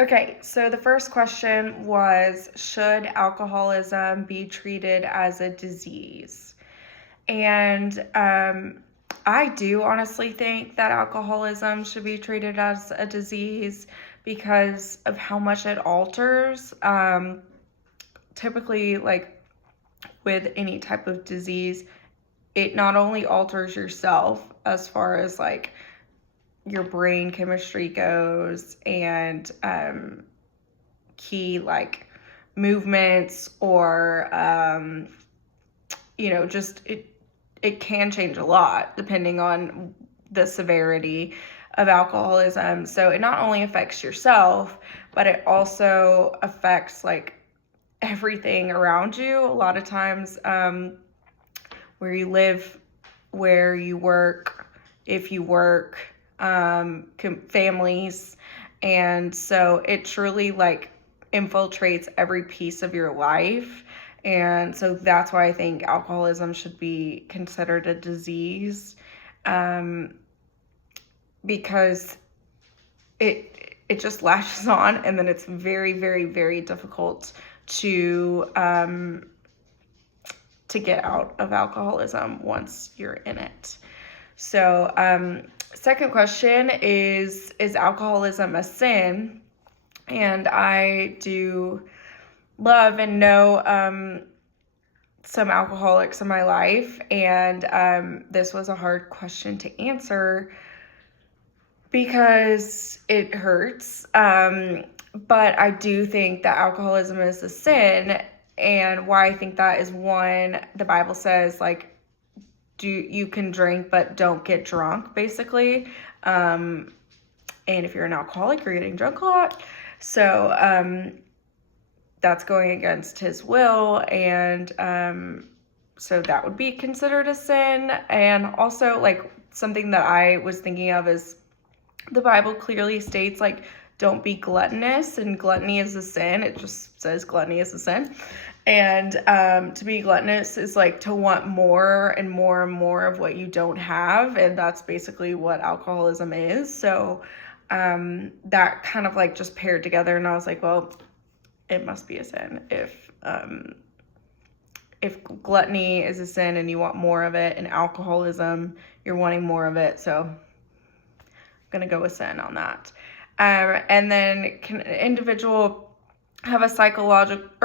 Okay, so the first question was, should alcoholism be treated as a disease? And I do honestly think that alcoholism should be treated as a disease because of how much it alters. Typically, like with any type of disease, it not only alters yourself as far as like your brain chemistry goes and key like movements or just it can change a lot depending on the severity of alcoholism. So it not only affects yourself, but it also affects like everything around you. A lot of times, where you live, where you work, if you work, families. And so it truly like infiltrates every piece of your life. And so that's why I think alcoholism should be considered a disease, because it just latches on, and then it's very, very, very difficult to get out of alcoholism once you're in it. So, second question is alcoholism a sin? And I do love and know some alcoholics in my life, and this was a hard question to answer because it hurts. But I do think that alcoholism is a sin, and why I think that is, one, the Bible says like you can drink but don't get drunk, basically. And if you're an alcoholic, you're getting drunk a lot. So that's going against his will, and so that would be considered a sin. And also, like, something that I was thinking of is the Bible clearly states like don't be gluttonous, and gluttony is a sin. It just says gluttony is a sin. And to be gluttonous is like to want more and more and more of what you don't have, and that's basically what alcoholism is. So that kind of like just paired together, and I was like, well, it must be a sin if gluttony is a sin and you want more of it, and alcoholism, you're wanting more of it. So I'm gonna go with sin on that. And then, can an individual have a psychological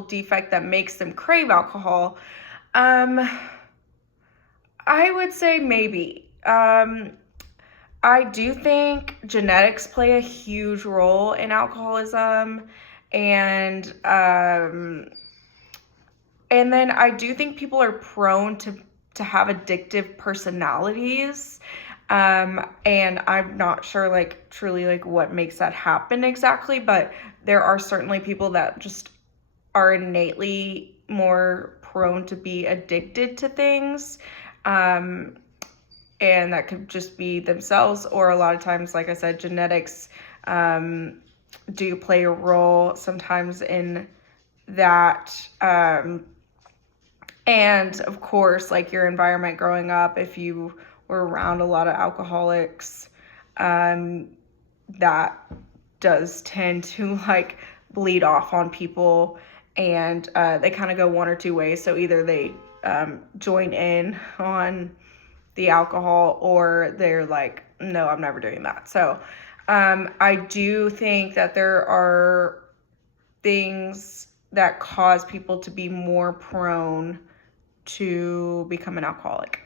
defect that makes them crave alcohol? I would say maybe. I do think genetics play a huge role in alcoholism, and then I do think people are prone to have addictive personalities. And I'm not sure like truly like what makes that happen exactly, but there are certainly people that just are innately more prone to be addicted to things. And that could just be themselves, or a lot of times, like I said, genetics do play a role sometimes in that. And of course, like your environment growing up, if you were around a lot of alcoholics, that does tend to like bleed off on people, and they kind of go one or two ways. So either they join in on the alcohol, or they're like, no, I'm never doing that. So I do think that there are things that cause people to be more prone to become an alcoholic.